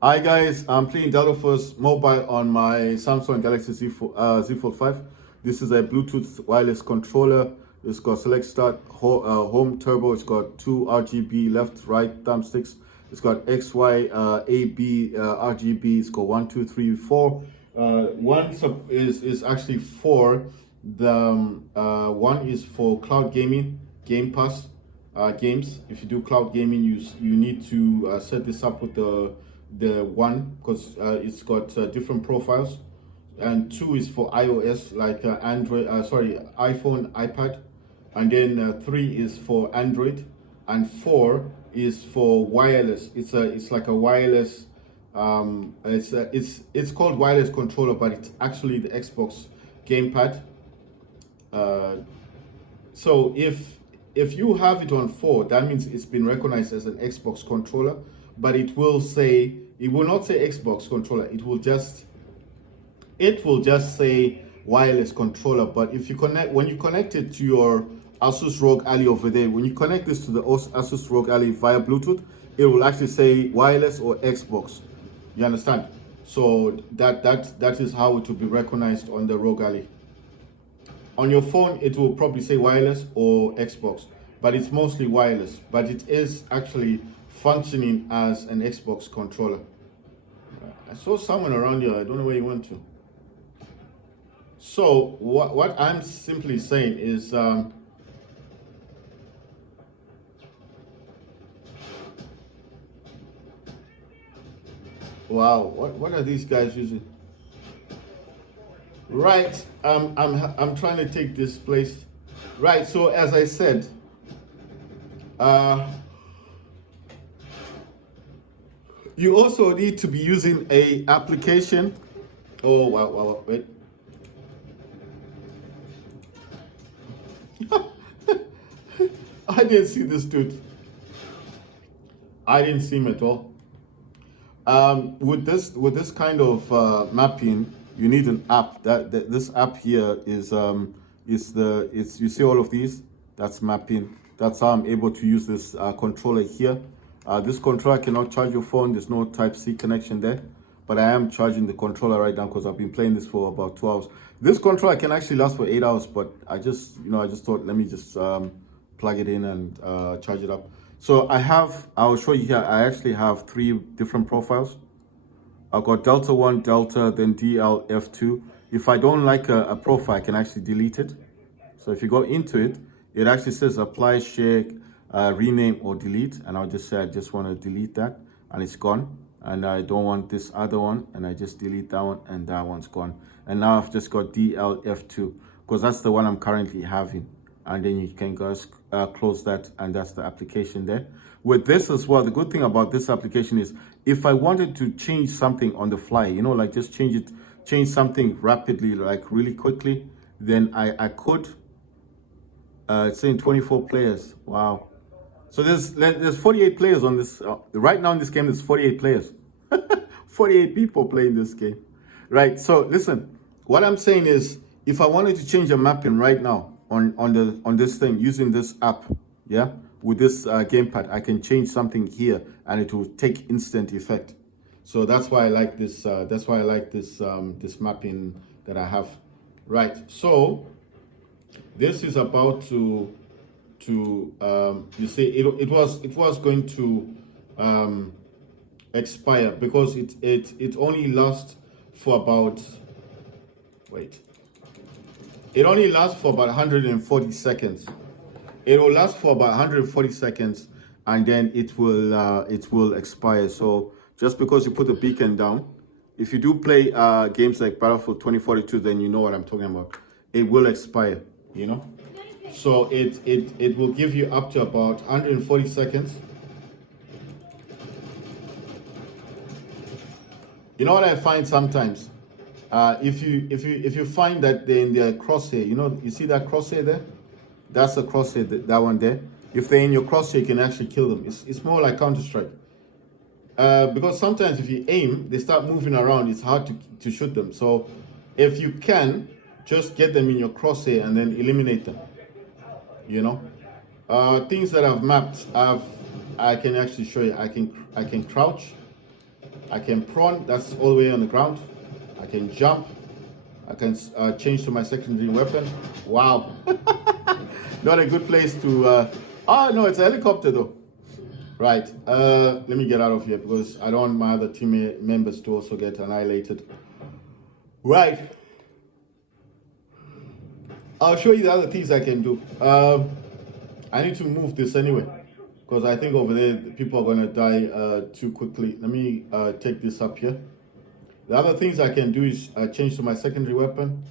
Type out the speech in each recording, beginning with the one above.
Hi guys, I'm playing DualSense mobile on my Samsung Galaxy Z Fold 5. This is a Bluetooth wireless controller. It's got select start, home turbo. It's got two RGB left, right thumbsticks. It's got X, Y, A, B, RGB. It's got 1, 2, 3, 4. Is actually four. The one is for cloud gaming, Game Pass games. If you do cloud gaming, you need to set this up with the one because it's got different profiles, and two is for iOS like iPhone, iPad, and then three is for Android, and four is for wireless. It's like a wireless. It's called wireless controller, but it's actually the Xbox gamepad. Uh, so if you have it on 4, that means it's been recognized as an Xbox controller, but it will not say Xbox controller. It will just say wireless controller. But if you when you connect it to your Asus ROG Ally over there, when you connect this to the Asus ROG Ally via Bluetooth, it will actually say wireless or Xbox. You understand? So that is how it will be recognized on the ROG Ally. On your phone, it will probably say wireless or Xbox, but it's mostly wireless. But it is actually functioning as an Xbox controller. I saw someone around here. I don't know where he went to. So what I'm simply saying is, wow, what are these guys using? Right, I'm trying to take this place. Right, so as I said, you also need to be using a application. Oh wow, wait. I didn't see this dude. I didn't see him at all. With this kind of mapping, you need an app. This app here is you see all of these. That's mapping. That's how I'm able to use this controller here. This controller cannot charge your phone. There's no Type-C connection there, but I am charging the controller right now because I've been playing this for about 2 hours. This controller can actually last for 8 hours, but I just thought let me just plug it in and charge it up. So I'll show you here. I actually have 3 different profiles. I've got Delta 1, Delta, then DLF2. If I don't like a profile, I can actually delete it. So if you go into it, it actually says apply, share, rename or delete. And I'll just say I just want to delete that and it's gone. And I don't want this other one and I just delete that one and that one's gone. And now I've just got DLF2 because that's the one I'm currently having. And then you can guys close that, and that's the application there. With this as well, the good thing about this application is if I wanted to change something on the fly, like just change something rapidly, like really quickly, then I could. It's saying 24 players. Wow. So there's 48 players on this. Right now in this game, there's 48 players. 48 people playing this game. Right. So listen, what I'm saying is if I wanted to change a mapping right now, on this thing using this app, yeah, with this gamepad, I can change something here and it will take instant effect. So that's why I like this. That's why I like this this mapping that I have. Right. So this is about to you see it was going to expire because it only lasts for about it only lasts for about 140 seconds. It will last for about 140 seconds and then it will expire. So just because you put the beacon down, if you do play games like Battlefield 2042, then you know what I'm talking about. It will expire, So it will give you up to about 140 seconds. You know what I find sometimes? If you find that they're in their crosshair, you see that crosshair there? That's the crosshair, that one there. If they're in your crosshair, you can actually kill them. It's more like Counter-Strike. Because sometimes if you aim, they start moving around. It's hard to shoot them. So if you can, just get them in your crosshair and then eliminate them. Things that I've mapped, I can actually show you. I can crouch. I can prone, that's all the way on the ground. I can jump. I can change to my secondary weapon. Wow. Not a good place to, oh no, it's a helicopter though. Right, let me get out of here because I don't want my other team members to also get annihilated. Right. I'll show you the other things I can do. I need to move this anyway because I think over there people are going to die too quickly. Let me take this up here. The other things I can do is change to my secondary weapon.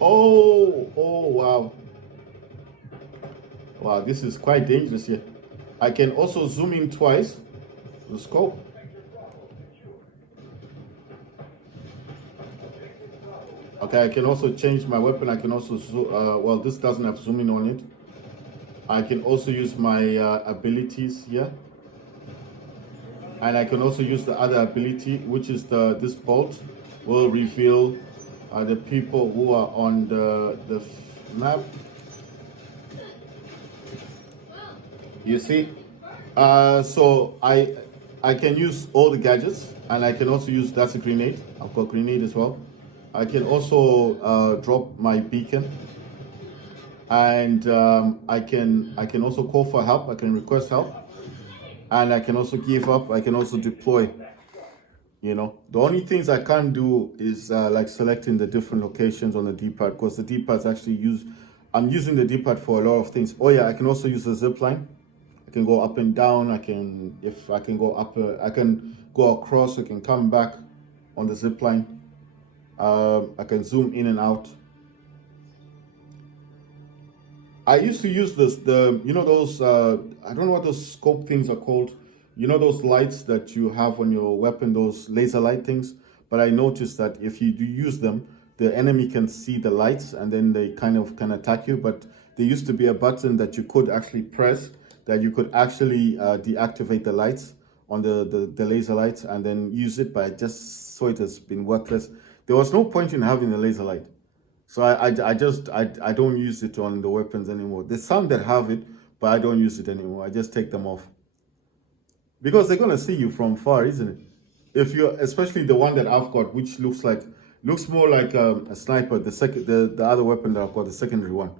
Oh, wow. Wow, this is quite dangerous here. I can also zoom in twice. The scope. Okay, I can also change my weapon. I can also well, this doesn't have zooming on it. I can also use my abilities here, and I can also use the other ability, which is this bolt will reveal the people who are on the map. You see, so I can use all the gadgets, and I can also use, that's a grenade. I've got grenade as well. I can also drop my beacon, and I can also call for help. I can request help, and I can also give up. I can also deploy. You know, the only things I can't do is like selecting the different locations on the D-pad, because the D-pad's actually I'm using the D-pad for a lot of things. Oh yeah, I can also use the zip line. I can go up and down. I can go up, I can go across. I can come back on the zip line. I can zoom in and out. I used to use you know those, I don't know what those scope things are called. You know those lights that you have on your weapon, those laser light things? But I noticed that if you do use them, the enemy can see the lights and then they kind of can attack you. But there used to be a button that you could actually press, that you could actually deactivate the lights on the laser lights and then use it, but I just saw it has been worthless. There was no point in having the laser light. So I don't use it on the weapons anymore. There's some that have it, but I don't use it anymore. I just take them off. Because they're gonna see you from far, isn't it? If you're, especially the one that I've got, which looks more like a sniper, the other weapon that I've got, the secondary one.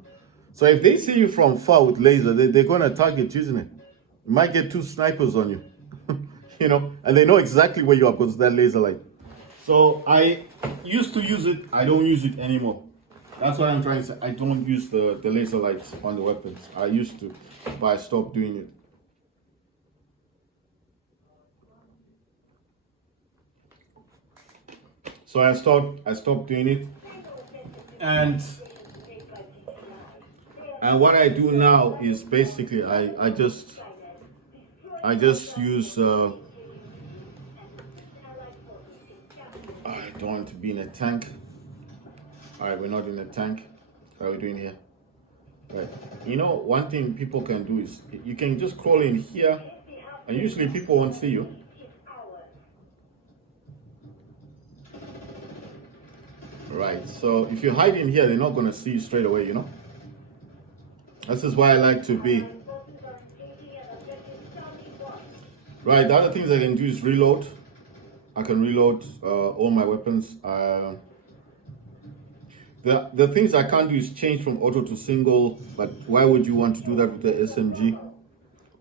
So if they see you from far with laser, they're gonna target you, isn't it? You might get 2 snipers on you, you know, and they know exactly where you are because of that laser light. So I used to use it, I don't use it anymore. That's what I'm trying to say. I don't use the laser lights on the weapons. I used to, but I stopped doing it. So I stopped doing it, and what I do now is basically I just use. I don't want to be in a tank. All right, we're not in a tank. What are we doing here? Right. You know, one thing people can do is you can just crawl in here, and usually people won't see you. Right, so if you hide in here, they're not going to see you straight away, you know? This is why I like to be. Right, the other things I can do is reload. I can reload all my weapons. The things I can't do is change from auto to single, but why would you want to do that with the SMG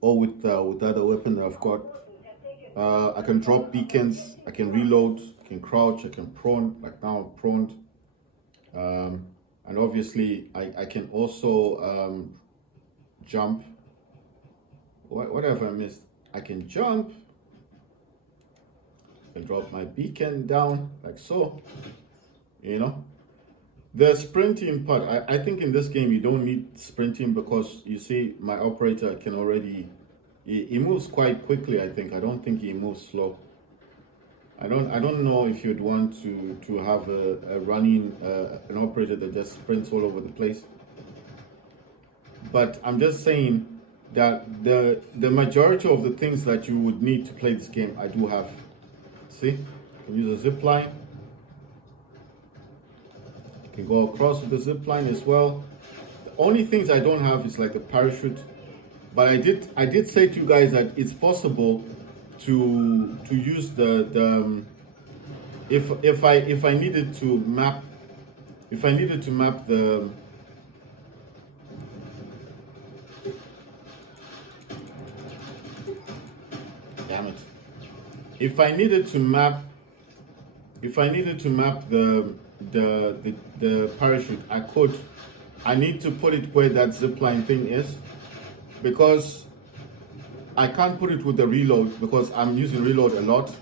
or with the other weapon that I've got? I can drop beacons, I can reload, I can crouch, I can prone, like now I'm prone. And obviously I can also jump. What have I missed? I can jump. I can drop my beacon down like so, you know. The sprinting part, I think in this game you don't need sprinting because you see my operator can already, he moves quite quickly. I don't think he moves slow. I don't know if you'd want to have a running an operator that just sprints all over the place. But I'm just saying that the majority of the things that you would need to play this game, I do have. See, you can use a zip line. You can go across with the zip line as well. The only things I don't have is like the parachute. But I did say to you guys that it's possible to use the if I needed to map the damn it if I needed to map the parachute, I could. I need to put it where that zipline thing is, because I can't put it with the reload because I'm using reload a lot.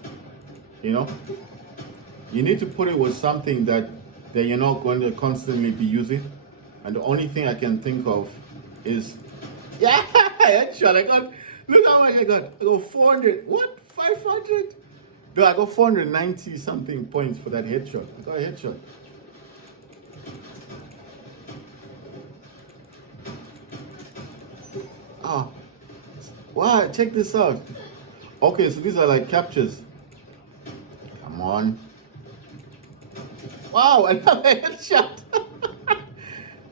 You know, you need to put it with something that you're not going to constantly be using. And the only thing I can think of is, yeah, headshot. I got, look how much I got. I got 400. What? 500? No, I got 490 something points for that headshot. I got a headshot. Oh, wow, check this out. Okay, so these are like captures. Come on. Wow, another headshot.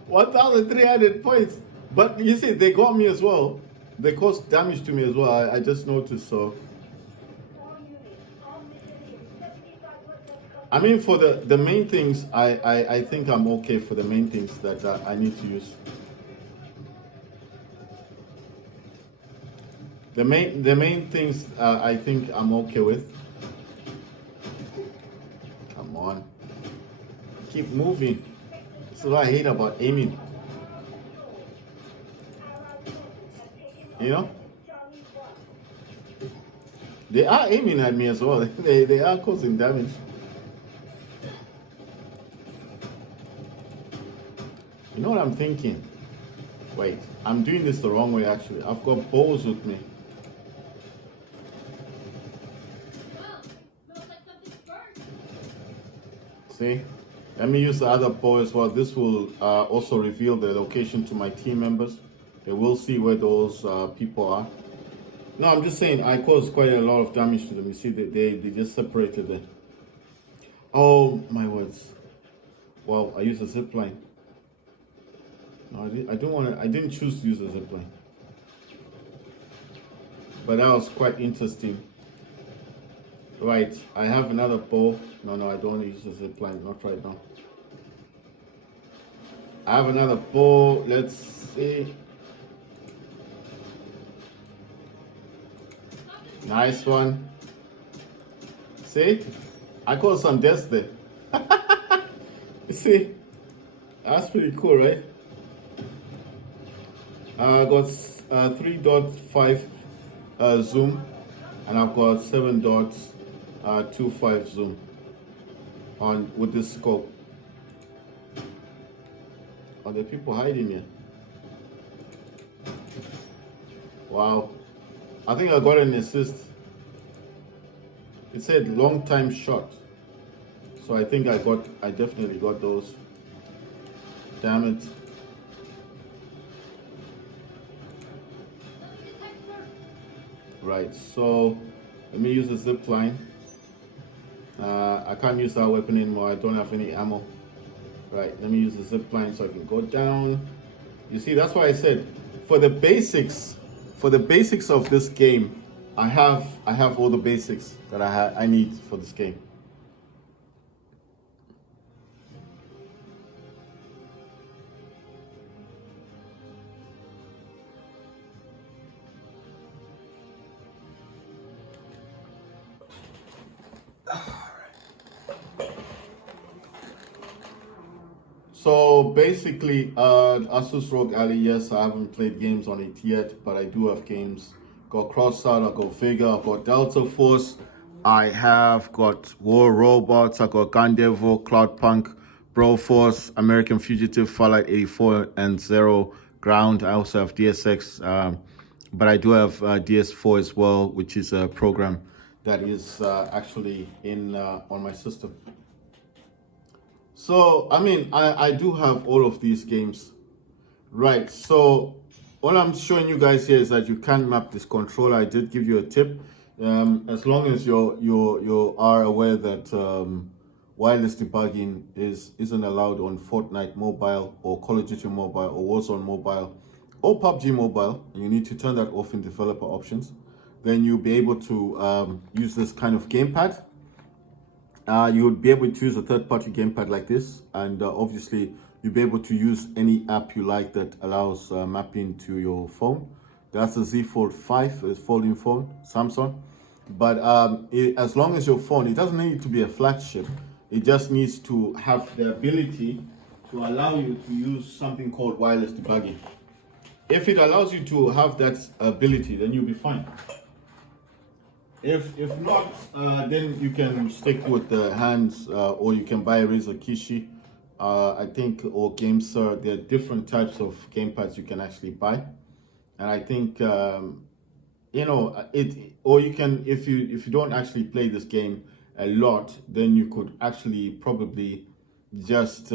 1,300 points. But you see, they got me as well. They caused damage to me as well. I just noticed, so. I mean, for the main things, I think I'm okay for the main things that I need to use. The main things I think I'm okay with. Come on. Keep moving. This is what I hate about aiming. You know? They are aiming at me as well. They are causing damage. You know what I'm thinking? Wait, I'm doing this the wrong way actually. I've got bows with me. See? Let me use the other bow as well. This will also reveal the location to my team members. They will see where those people are. No, I'm just saying I caused quite a lot of damage to them. You see, they just separated it. Oh my words! Wow, I used a zip line. No, I don't want to. I didn't choose to use a zip line, but that was quite interesting. Right, I have another bow. No, I don't want to use a zip line. Not right now. I have another bow. Let's see. Nice one. See? I caused some deaths there. You see? That's pretty cool, right? I got 3.5 zoom, and I've got 7.25 zoom on with this scope. Are there people hiding here? Wow. I think I got an assist. It said long time shot. So I think I definitely got those. Damn it. Right, so let me use the zip line. I can't use that weapon anymore. I don't have any ammo. Right, let me use the zip line so I can go down. You see, that's why I said for the basics of this game, I have all the basics that I need for this game. So basically, Asus ROG Ally, yes, I haven't played games on it yet, but I do have games. Got Crossout, I got Vega, I've got Delta Force, I have got War Robots, I got Gundevo, Cloudpunk, Broforce, American Fugitive, Fallout 84, and Zero Ground. I also have DSX, but I do have DS4 as well, which is a program that is actually in on my system. So, I mean, I do have all of these games. Right, so all I'm showing you guys here is that you can map this controller. I did give you a tip. As long as you are aware that wireless debugging isn't allowed on Fortnite mobile or Call of Duty mobile or Warzone mobile or PUBG mobile, and you need to turn that off in developer options. then you'll be able to use this kind of gamepad. You would be able to use a third-party gamepad like this, and obviously you'll be able to use any app you like that allows mapping to your phone. That's a Z Fold 5, a folding phone, Samsung. But as long as your phone, it doesn't need to be a flagship. It just needs to have the ability to allow you to use something called wireless debugging. If it allows you to have that ability, then you'll be fine. If not, then you can stick with the hands, or you can buy a Razer Kishi, I think, or GameSir. There are different types of gamepads you can actually buy, and I think you know it. Or you can, if you don't actually play this game a lot, then you could actually probably just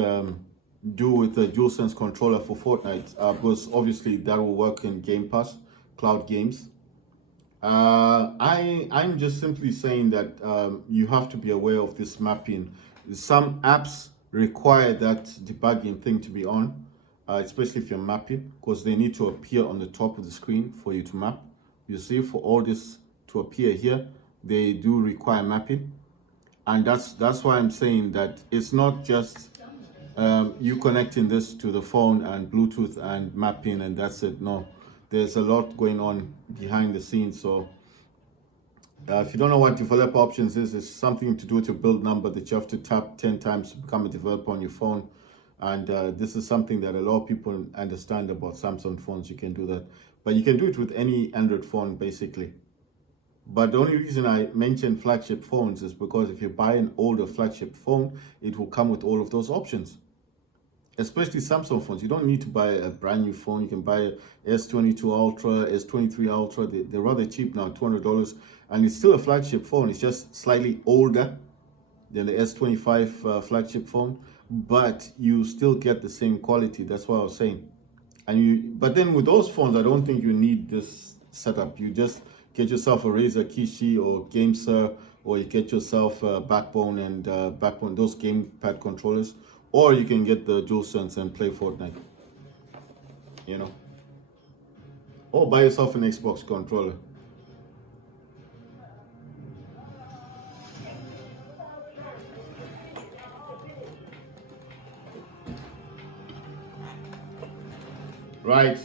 do with the DualSense controller for Fortnite, because obviously that will work in Game Pass, cloud games. I'm just simply saying that you have to be aware of this mapping. Some apps require that debugging thing to be on, especially if you're mapping, because they need to appear on the top of the screen for you to map. You see, for all this to appear here, they do require mapping, and that's why I'm saying that it's not just you connecting this to the phone and Bluetooth and mapping and that's it. No, there's a lot going on behind the scenes. So if you don't know what developer options is, it's something to do with your build number that you have to tap 10 times to become a developer on your phone. And this is something that a lot of people understand about Samsung phones. You can do that, but you can do it with any Android phone basically. But the only reason I mentioned flagship phones is because if you buy an older flagship phone, it will come with all of those options. Especially Samsung phones. You don't need to buy a brand new phone. You can buy a S22 Ultra, S23 Ultra. They're rather cheap now, $200. And it's still a flagship phone. It's just slightly older than the S25 flagship phone. But you still get the same quality. That's what I was saying. But then with those phones, I don't think you need this setup. You just get yourself a Razer Kishi or GameSir, or you get yourself a Backbone and Backbone, those gamepad controllers. Or you can get the DualSense and play Fortnite, you know. Or buy yourself an Xbox controller. Right,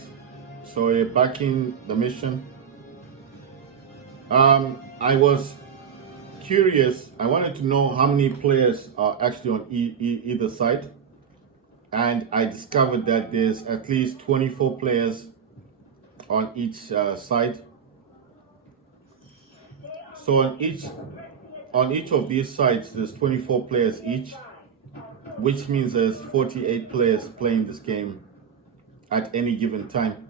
so we're back in the mission. I was curious. I wanted to know how many players are actually on either side, and I discovered that there's at least 24 players on each side. So on each of these sides, there's 24 players each, which means there's 48 players playing this game at any given time.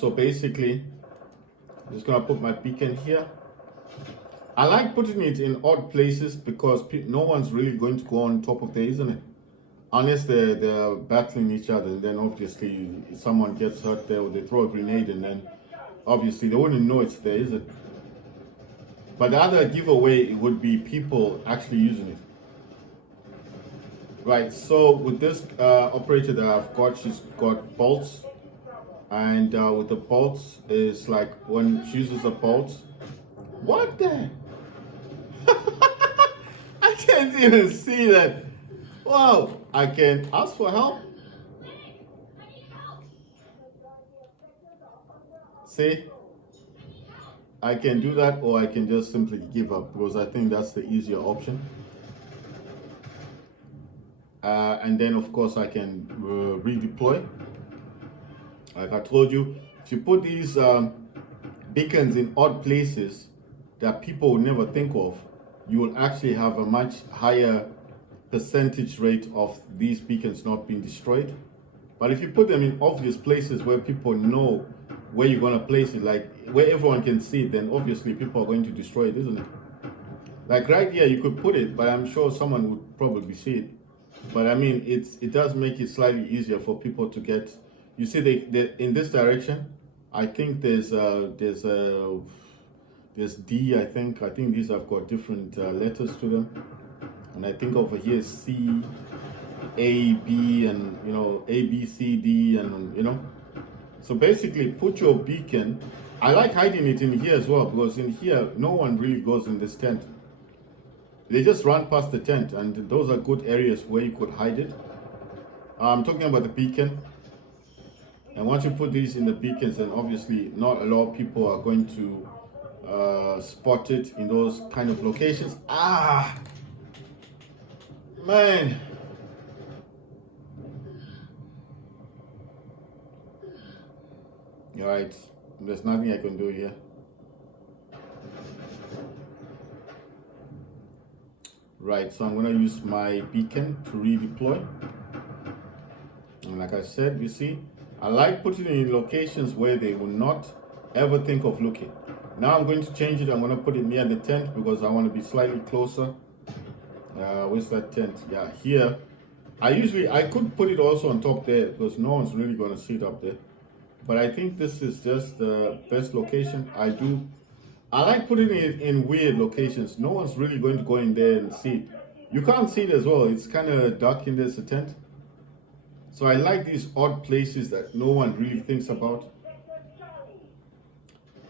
So basically, I'm just gonna put my beacon here. I like putting it in odd places because no one's really going to go on top of there, isn't it? Unless they're battling each other, and then obviously someone gets hurt there, or they throw a grenade, and then obviously they wouldn't know it's there, is it? But the other giveaway would be people actually using it. Right, so with this operator that I've got, she's got bolts. And with the bolts, it's like when she uses the bolts. What the? I can't even see that. Wow, I can ask for help. See? I can do that, or I can just simply give up, because I think that's the easier option. And then, of course, I can redeploy. Like I told you, if you put these beacons in odd places that people would never think of, you will actually have a much higher percentage rate of these beacons not being destroyed. But if you put them in obvious places where people know where you're going to place it, like where everyone can see it, then obviously people are going to destroy it, isn't it? Like right here, you could put it, but I'm sure someone would probably see it. But I mean, it does make it slightly easier for people to get. You see, they in this direction, I think there's D. I think these have got different letters to them, and I think over here is C, A, B, and A, B, C, D, and So basically, put your beacon. I like hiding it in here as well, because in here, no one really goes in this tent. They just run past the tent, and those are good areas where you could hide it. I'm talking about the beacon. And once you put these in the beacons, then obviously not a lot of people are going to spot it in those kind of locations. Ah, man. All right, there's nothing I can do here. Right, so I'm going to use my beacon to redeploy. And like I said, you see, I like putting it in locations where they will not ever think of looking. Now I'm going to change it. I'm going to put it near the tent because I want to be slightly closer. Where's that tent? Yeah, here. I could put it also on top there because no one's really going to see it up there. But I think this is just the best location. I like putting it in weird locations. No one's really going to go in there and see it. You can't see it as well. It's kind of dark in this tent. So I like these odd places that no one really thinks about.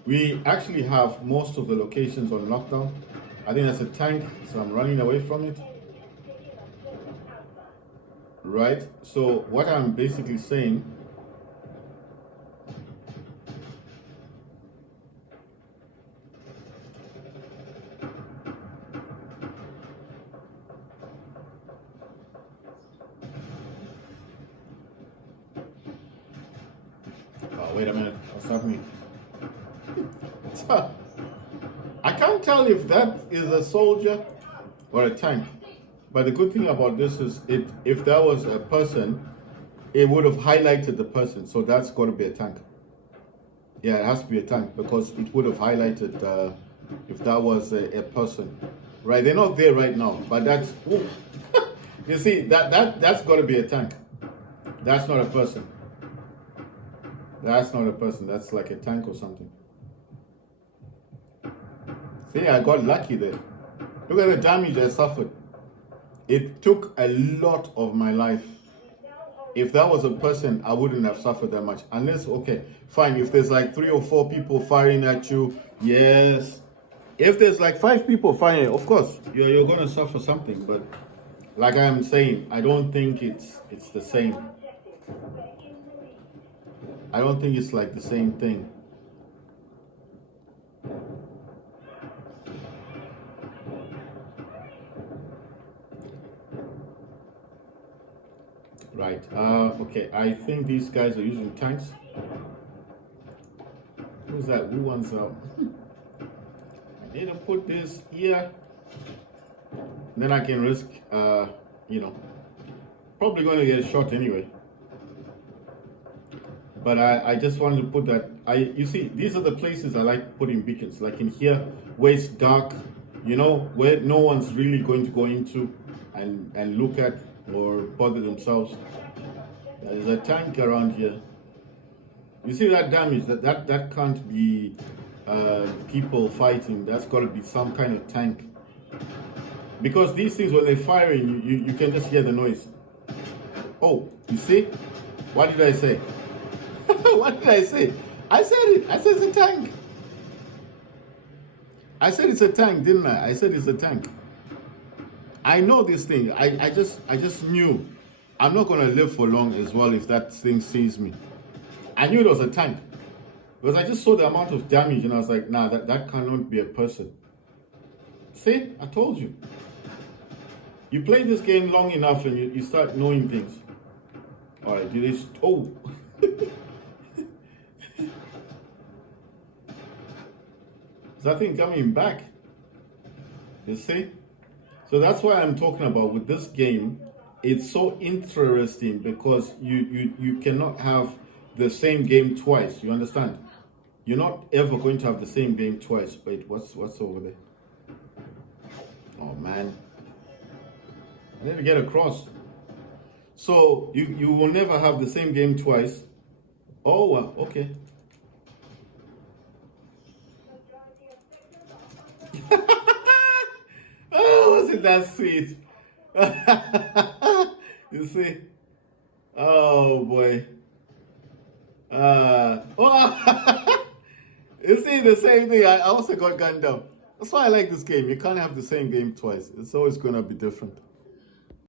We actually have most of the locations on lockdown. I think that's a tank, so I'm running away from it. Right? So what I'm basically saying, wait a minute, what's happening? I can't tell if that is a soldier or a tank. But the good thing about this is if that was a person, it would have highlighted the person. So that's got to be a tank. Yeah, it has to be a tank because it would have highlighted if that was a person. Right, they're not there right now, but that's, you see, that's got to be a tank. That's not a person. That's not a person, that's like a tank or something. See, I got lucky there. Look at the damage I suffered. It took a lot of my life. If that was a person, I wouldn't have suffered that much. Unless, okay, fine, if there's like 3 or 4 people firing at you, yes. If there's like 5 people firing, of course, you're going to suffer something. But like I'm saying, I don't think it's the same. I don't think it's like the same thing. Right, okay, I think these guys are using tanks. Who's that? Who wants I need to put this here. Then I can risk, probably going to get a shot anyway. But I just wanted to put that. You see, these are the places I like putting beacons. Like in here, where it's dark, where no one's really going to go into and look at or bother themselves. There's a tank around here. You see that damage? That can't be people fighting. That's got to be some kind of tank. Because these things, when they're firing, you can just hear the noise. Oh, you see? What did I say? What did I say? I said it. I said it's a tank. I said it's a tank, didn't I? I said it's a tank. I know this thing. I just knew I'm not gonna live for long as well if that thing sees me. I knew it was a tank. Because I just saw the amount of damage and I was like, nah, that cannot be a person. See, I told you. You play this game long enough and you start knowing things. Alright, do this. Oh. Is that thing coming back? You see? So that's why I'm talking about with this game. It's so interesting because you cannot have the same game twice. You understand? You're not ever going to have the same game twice. Wait, what's over there? Oh man. I need to get across. So you will never have the same game twice. Oh well, okay. Oh, wasn't that sweet? You see? Oh boy. Oh, you see the same thing. I also got gunned down. That's why I like this game. You can't have the same game twice. It's always gonna be different.